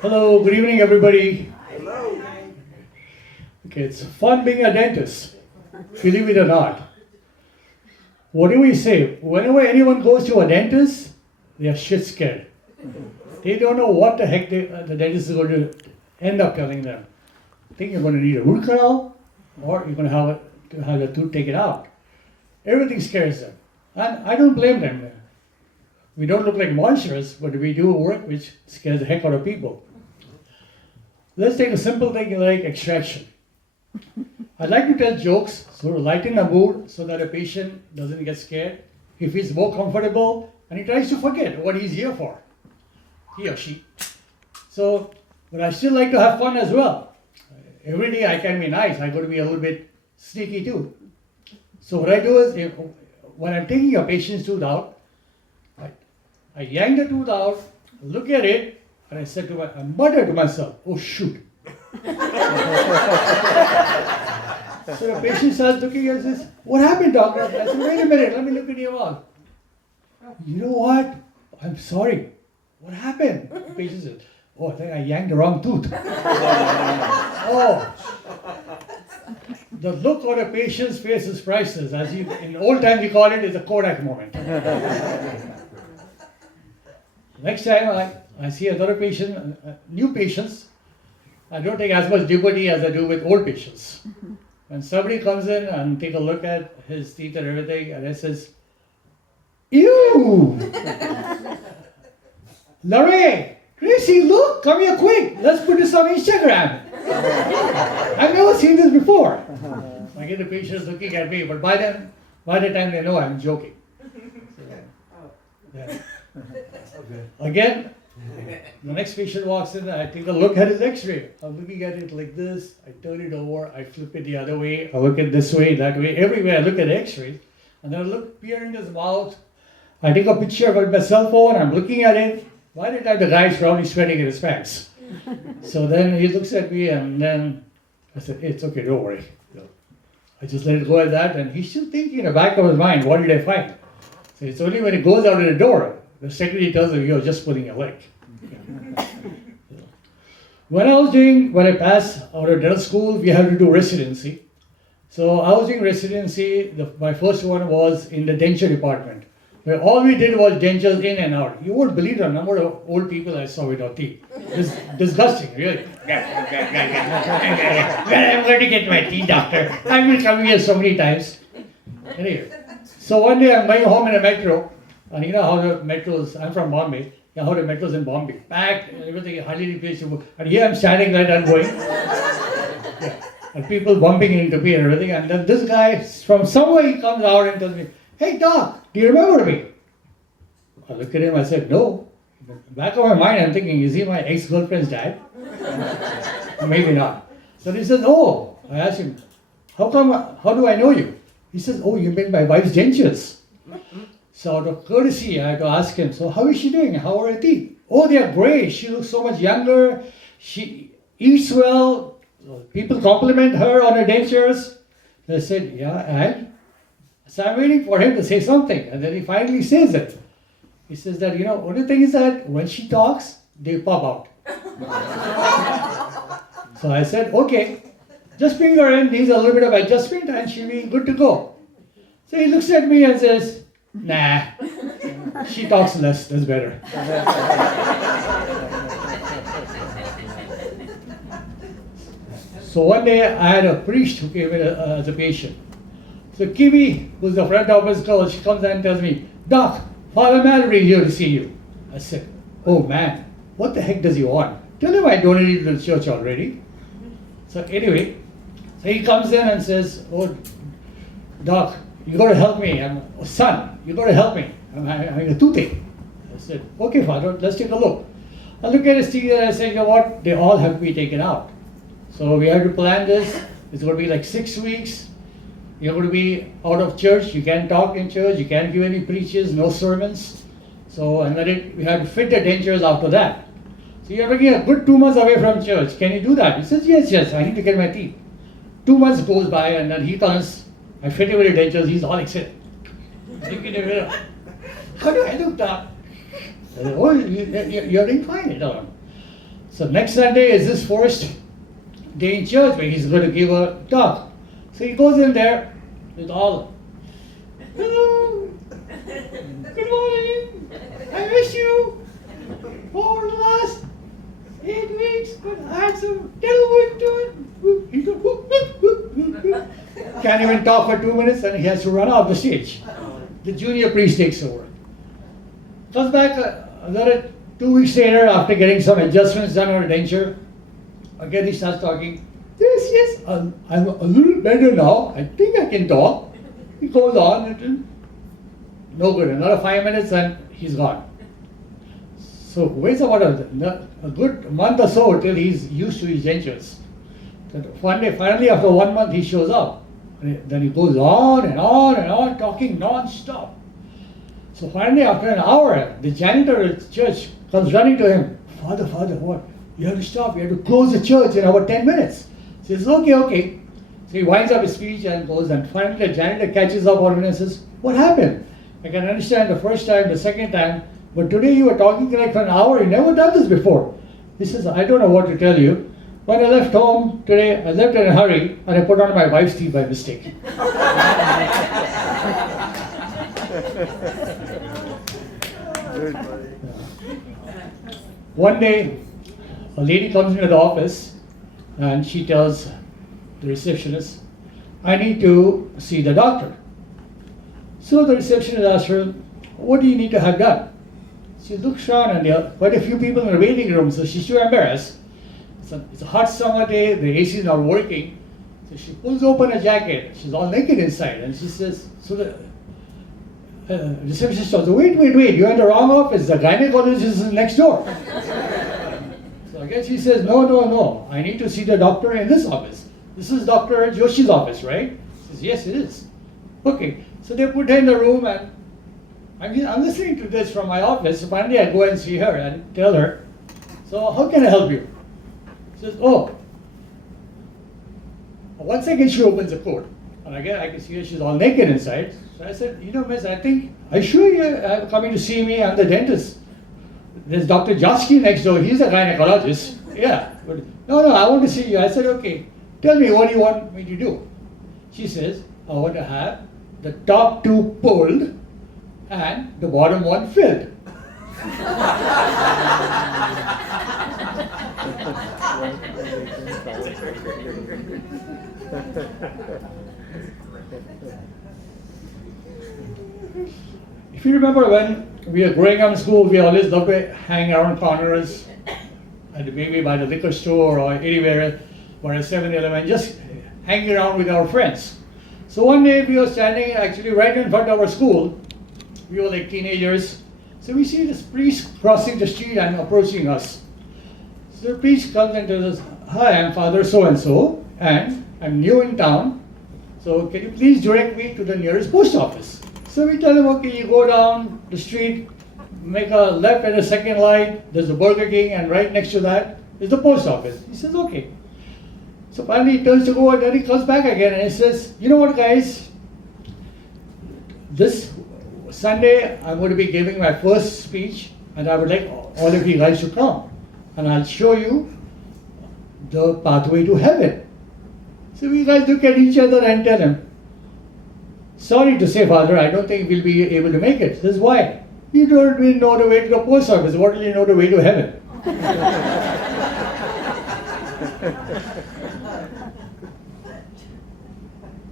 Hello, good evening, everybody. Okay, it's fun being a dentist, believe it or not. What do we say? Whenever anyone goes to a dentist, they are shit scared. They don't know what the heck the dentist is going to end up telling them. Think you're going to need a root canal, or you're going to have the tooth taken out. Everything scares them, and I don't blame them. We don't look like monsters, but we do work which scares the heck out of people. Let's take a simple thing like extraction. I like to tell jokes, so to lighten the mood so that a patient doesn't get scared. He feels more comfortable and he tries to forget what he's here for, he or she. So, but I still like to have fun as well. Every day I can be nice, I got to be a little bit sneaky too. So what I do is, when I'm taking a patient's tooth out, I yank the tooth out, look at it, and I mutter to myself, oh shoot. So the patient starts looking and says, what happened, doctor? I said, wait a minute, let me look at your mouth. You know what? I'm sorry. What happened? The patient says, oh, I think I yanked the wrong tooth. Oh. The look on a patient's face is priceless. In old times we call it is a Kodak moment. Next time I see another patient, new patients, I don't take as much liberty as I do with old patients. When somebody comes in and take a look at his teeth and everything, and it says, ew! Larry, Gracie, look, come here quick. Let's put this on Instagram. I've never seen this before. I get the patients looking at me, but by the time they know I'm joking. So, yeah. Again, the next patient walks in, I take a look at his x-ray. I'm looking at it like this, I turn it over, I flip it the other way, I look at this way, that way, everywhere I look at the x-ray. And then I look, peer in his mouth, I take a picture with my cell phone, I'm looking at it. By the time the guy's probably sweating in his pants. So then he looks at me and then I said, hey, it's okay, don't worry. I just let it go at that, and he's still thinking in the back of his mind, what did I find? So it's only when he goes out of the door, the secretary tells him, you're just pulling your leg. When I passed out of dental school, we had to do residency. So I was doing residency, my first one was in the denture department, where all we did was dentures in and out. You won't believe the number of old people I saw with our teeth. It's disgusting, really. When I'm going to get my teeth, doctor? I've been coming here so many times. Anyway, so one day I'm going home in a metro, and you know how the metros, I'm from Bombay, you know how the metros in Bombay, packed, everything highly replaceable. And here I'm standing right and going. Yeah. And people bumping into me and everything. And then this guy, from somewhere he comes out and tells me, hey doc, do you remember me? I look at him, I said, no. Back of my mind, I'm thinking, is he my ex-girlfriend's dad? Maybe not. So he says, oh. I asked him, how do I know you? He says, oh, you made my wife's dentures. So out of courtesy, I had to ask him, so how is she doing? How are her teeth? Oh, they are great. She looks so much younger. She eats well. People compliment her on her dentures. I said, yeah, and? So I'm waiting for him to say something. And then he finally says it. He says that, only thing is that when she talks, they pop out. So I said, okay, just bring her in, needs a little bit of adjustment, and she'll be good to go. So he looks at me and says, nah, she talks less, that's better. So one day I had a priest who came in as a patient. So Kiwi, who's the front office girl, she comes and tells me, Doc, Father Mallory is here to see you. I said, oh man, what the heck does he want? Tell him I donated to the church already. So anyway, so he comes in and says, oh, Doc, you got to help me. Son, you got to help me. I'm having a toothache. I said, okay, Father, let's take a look. I look at his teeth and I say, you know what? They all have to be taken out. So we have to plan this. It's going to be like 6 weeks. You're going to be out of church. You can't talk in church. You can't give any preaches, no sermons. So we have to fit the dentures after that. So you're looking a good 2 months away from church. Can you do that? He says, yes, I need to get my teeth. 2 months goes by and then he comes. I fit him with the dentures. He's all excited. Looking at me, how do I look up? I said, oh, you're doing fine. You know. So next Sunday is his first day in church where he's going to give a talk. So he goes in there with all, hello, good morning, I miss you. For the last 8 weeks, but I had some tailwind to it. He goes, whoop, whoop, whoop, whoop, whoop. Can't even talk for 2 minutes and he has to run off the stage. The junior priest takes over. Comes back another 2 weeks later after getting some adjustments done on a denture. Again he starts talking. Yes, I'm a little better now. I think I can talk. He goes on and no good. Another 5 minutes and he's gone. So waits about a good month or so till he's used to his dentures. One day, finally after 1 month he shows up. Then he goes on and on and on talking non-stop. So finally after an hour, the janitor at the church comes running to him. Father, what? You have to stop. You have to close the church in about 10 minutes. He says, okay. So he winds up his speech and goes, and finally the janitor catches up on him and says, what happened? I can understand the first time, the second time, but today you were talking like for an hour. You never done this before. He says, I don't know what to tell you. When I left home today, I left in a hurry and I put on my wife's teeth by mistake. One day, a lady comes into the office and she tells the receptionist, I need to see the doctor. So the receptionist asks her, what do you need to have done? She looks around and there are quite a few people in the waiting room, so she's too embarrassed. It's a hot summer day, the AC is not working. So she pulls open a jacket, she's all naked inside, and she says, so the receptionist says, wait, you're in the wrong office, the gynecologist is next door. So again she says, no, I need to see the doctor in this office. This is Dr. Joshi's office, right? She says, yes, it is. Okay, so they put her in the room and I'm listening to this from my office. So finally I go and see her and tell her, so how can I help you? She says, 1 second she opens the coat. And again I can see her, she's all naked inside. So I said, miss, are you sure you're coming to see me? I'm the dentist. There's Dr. Joski next door, he's a gynecologist. Yeah, but no, I want to see you. I said, okay, tell me what do you want me to do? She says, I want to have the top 2 pulled and the bottom 1 filled. If you remember when we were growing up in school, we always loved to hang around corners, and maybe by the liquor store or anywhere, or a 7-Eleven, just hanging around with our friends. So one day we were standing actually right in front of our school. We were like teenagers. So we see this priest crossing the street and approaching us. So the priest comes and tells us, hi, I'm Father so-and-so, and I'm new in town. So can you please direct me to the nearest post office? So we tell him, okay, you go down the street, make a left at the second light, there's a Burger King, and right next to that is the post office. He says, okay. So finally he turns to go and then he comes back again and he says, you know what guys, this Sunday I'm going to be giving my first speech and I would like all of you guys to come and I'll show you the pathway to heaven. So we guys look at each other and tell him, sorry to say, Father, I don't think we'll be able to make it. He says, why? You don't really know the way to the post office. What will you know the way to heaven?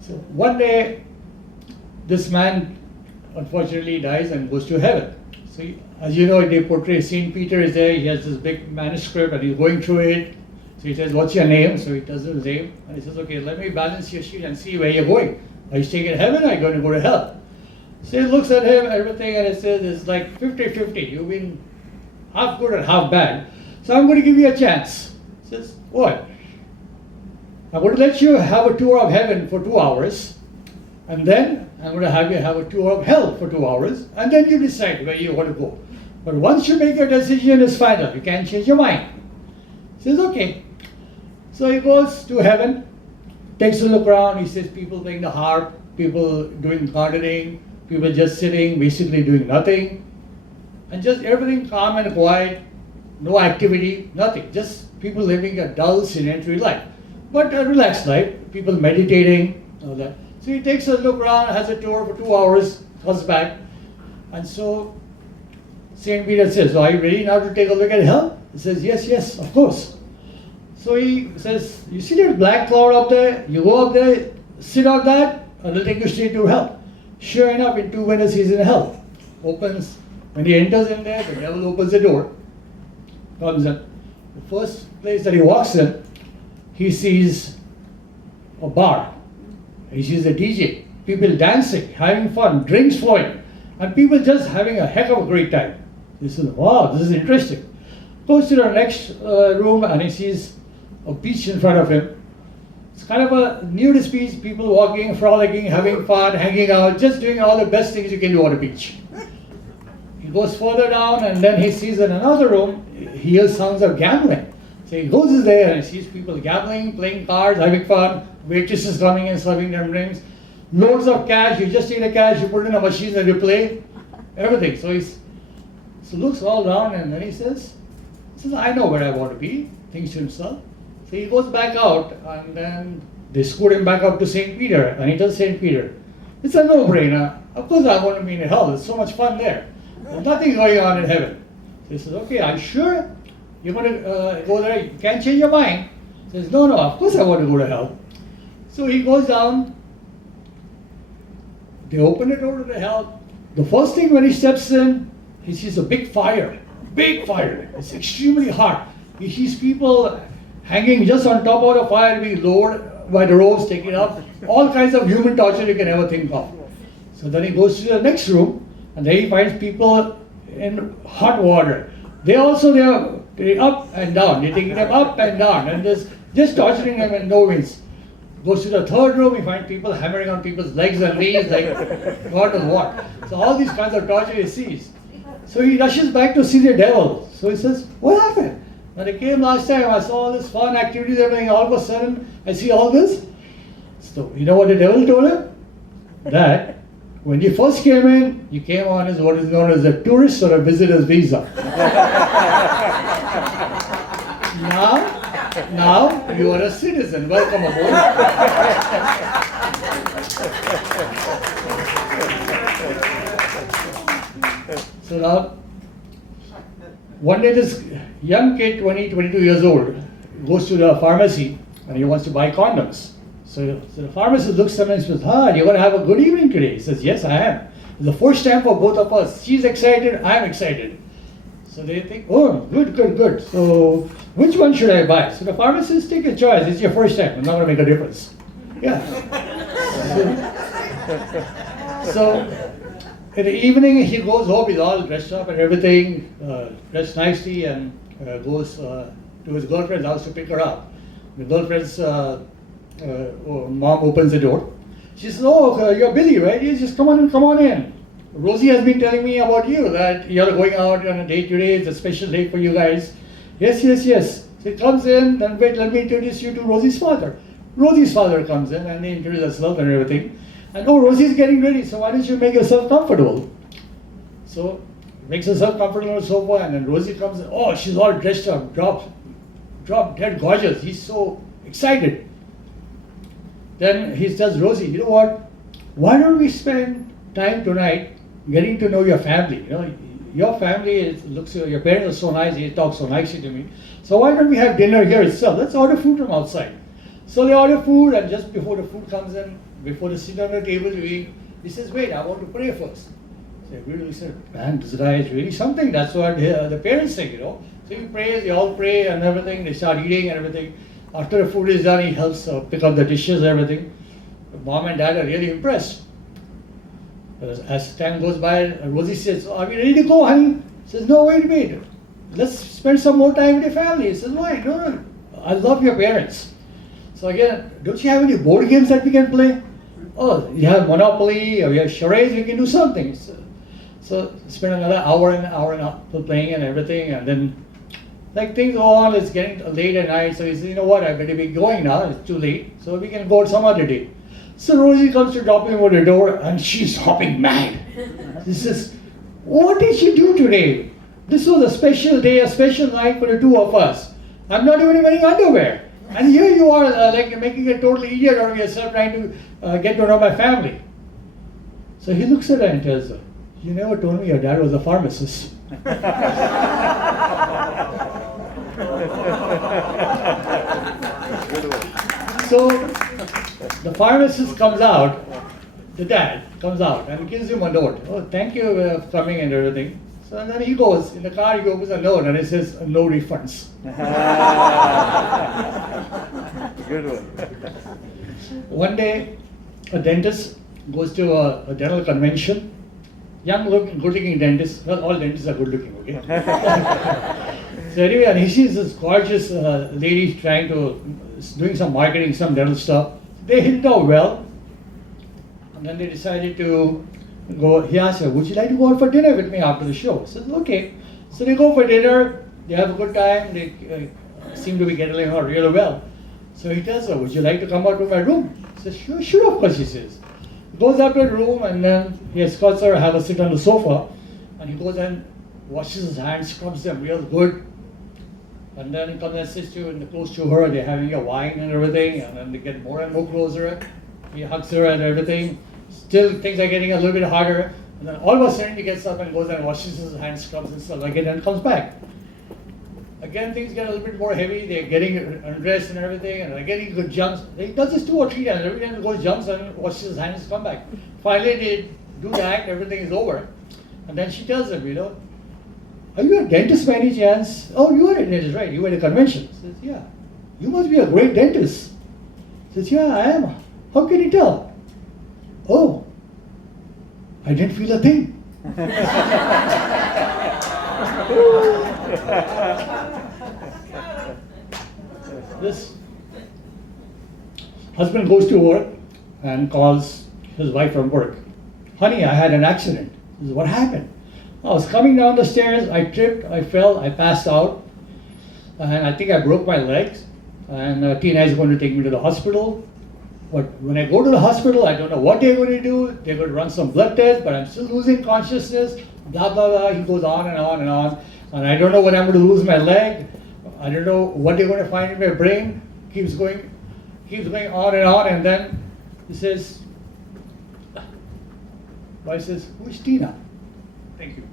So one day, this man unfortunately dies and goes to heaven. So as you know, they portray St. Peter is there. He has this big manuscript and he's going through it. So he says, what's your name? So he tells him his name. And he says, okay, let me balance your sheet and see where you're going. Are you staying in heaven or are you going to go to hell? So he looks at him, everything, and it says it's like 50-50. You've been half good and half bad. So I'm going to give you a chance. He says, what? I'm going to let you have a tour of heaven for 2 hours. And then I'm going to have you have a tour of hell for 2 hours. And then you decide where you want to go. But once you make your decision, it's final. You can't change your mind. He says, okay. So he goes to heaven, takes a look around. He says people playing the harp, people doing gardening, People just sitting, basically doing nothing. And just everything calm and quiet, no activity, nothing. Just people living a dull, sedentary life. But a relaxed life, people meditating, all that. So he takes a look around, has a tour for 2 hours, comes back. And so St. Peter says, so are you ready now to take a look at hell? He says, yes, yes, of course. So he says, you see that black cloud up there? You go up there, sit on that, and it'll take you straight to hell. Sure enough, in 2 minutes he's in hell. Opens, when he enters in there, the devil opens the door, comes in. The first place that he walks in, he sees a bar. He sees a DJ, people dancing, having fun, drinks flowing, and people just having a heck of a great time. He says, wow, this is interesting. Goes to the next room and he sees a beach in front of him. It's kind of a nudist beach, people walking, frolicking, having fun, hanging out, just doing all the best things you can do on a beach. He goes further down and then he sees in another room, he hears sounds of gambling. So he goes there and he sees people gambling, playing cards, having fun, waitresses coming and serving them drinks, loads of cash, you just take the cash, you put it in a machine and you play, everything. So he looks all around and then he says, I know where I want to be, thinks to himself. So he goes back out and then they escort him back up to St. Peter and he tells St. Peter, it's a no-brainer. Of course I want to be in hell, there's so much fun there. There's nothing going on in heaven. So he says, okay, are you sure you're going to go there? You can't change your mind. He says, no, of course I want to go to hell. So he goes down, they open the door to the hell. The first thing when he steps in, he sees a big fire. It's extremely hot. He sees people hanging just on top of the fire, being lowered by the ropes, taken up. All kinds of human torture you can ever think of. So then he goes to the next room, and there he finds people in hot water. They're up and down. They're taking them up and down, and just torturing them in no means. Goes to the third room, he finds people hammering on people's legs and knees like God knows what. So all these kinds of torture he sees. So he rushes back to see the devil. So he says, what happened? When I came last time, I saw all this fun activities, everything. All of a sudden, I see all this. So you know what the devil told him? That when you first came in, you came on as what is known as a tourist or a visitor's visa. Now you are a citizen. Welcome aboard. So now, one day this young kid, 22 years old, goes to the pharmacy and he wants to buy condoms. So the pharmacist looks at him and says, you're going to have a good evening today. He says, yes, I am. It's the first time for both of us. She's excited, I'm excited. So they think, oh, good. So which one should I buy? So the pharmacist, take a choice. It's your first time. It's not going to make a difference. Yeah. So in the evening, he goes home. He's all dressed up and everything, dressed nicely, and goes to his girlfriend's house to pick her up. The girlfriend's mom opens the door. She says, you're Billy, right? Yes, just come on in. Rosie has been telling me about you, that you're going out on a date today. It's a special day for you guys. Yes. So he comes in, then wait, let me introduce you to Rosie's father. Rosie's father comes in and they introduce themselves and everything. And Rosie's getting ready, so why don't you make yourself comfortable? So makes herself comfortable on the sofa, and then Rosie comes in. She's all dressed up, drop dead gorgeous. He's so excited. Then he tells Rosie, you know what? Why don't we spend time tonight getting to know your family? Your family your parents are so nice, they talk so nicely to me. So why don't we have dinner here itself? Let's order food from outside. So they order food, and just before the food comes in, before they sit on the table to eat, he says, wait, I want to pray first. So everybody said, man, this guy is really something. That's what the parents think, So he prays, they all pray and everything. They start eating and everything. After the food is done, he helps pick up the dishes and everything. The mom and dad are really impressed. But as time goes by, Rosie says, are we ready to go, honey? He says, no, wait. Let's spend some more time with your family. He says, why? No. I love your parents. So again, don't you have any board games that we can play? You have Monopoly, or you have charades, we can do something. So spend another hour and a half playing and everything, and then things go on, it's getting late at night, so he says, you know what, I better be going now, it's too late, so we can go some other day. So Rosie comes to drop him at the door and she's hopping mad. She says, what did you do today? This was a special day, a special night for the two of us. I'm not even wearing underwear. And here you are like making a total idiot out of yourself trying to get to know my family. So he looks at her and tells her, you never told me your dad was a pharmacist. So the pharmacist comes out, the dad comes out and gives him a note. Oh, thank you for coming and everything. So and then he goes, in the car he opens a note and it says, no refunds. Good one. One day, a dentist goes to a dental convention. Young looking, good looking dentist. Well, all dentists are good looking, okay? So anyway, and he sees this gorgeous lady doing some marketing, some dental stuff. They hit it out well. And then they decided to go, he asked her, would you like to go out for dinner with me after the show? She says, okay. So they go for dinner, they have a good time, they seem to be getting along really well. So he tells her, would you like to come out to my room? She says, sure, of course, she says. Goes up to the room and then he escorts her, have a sit on the sofa, and he goes and washes his hands, scrubs them real good. And then he comes and sits close to her, they're having a wine and everything, and then they get more and more closer. He hugs her and everything. Still, things are getting a little bit harder. And then all of a sudden he gets up and goes and washes his hands, scrubs and stuff again, and comes back. Again, things get a little bit more heavy. They're getting undressed and everything, and they're getting good jumps. He does this 2 or 3 times. Every time he goes, jumps and washes his hands, come back. Finally, they do the act, everything is over. And then she tells him, are you a dentist by any chance? Oh, you are a dentist, right? You were at a convention. He says, yeah. You must be a great dentist. He says, yeah, I am. How can you tell? Oh, I didn't feel a thing. This husband goes to work and calls his wife from work. Honey, I had an accident. He says, what happened? I was coming down the stairs, I tripped, I fell, I passed out, and I think I broke my legs. And Tina is going to take me to the hospital. But when I go to the hospital, I don't know what they're going to do. They're going to run some blood tests, but I'm still losing consciousness. Blah, blah, blah. He goes on and on and on. And I don't know when I'm going to lose my leg. I don't know what they're going to find in my brain. Keeps going on and on. And then he says, wife says, who's Tina? Thank you.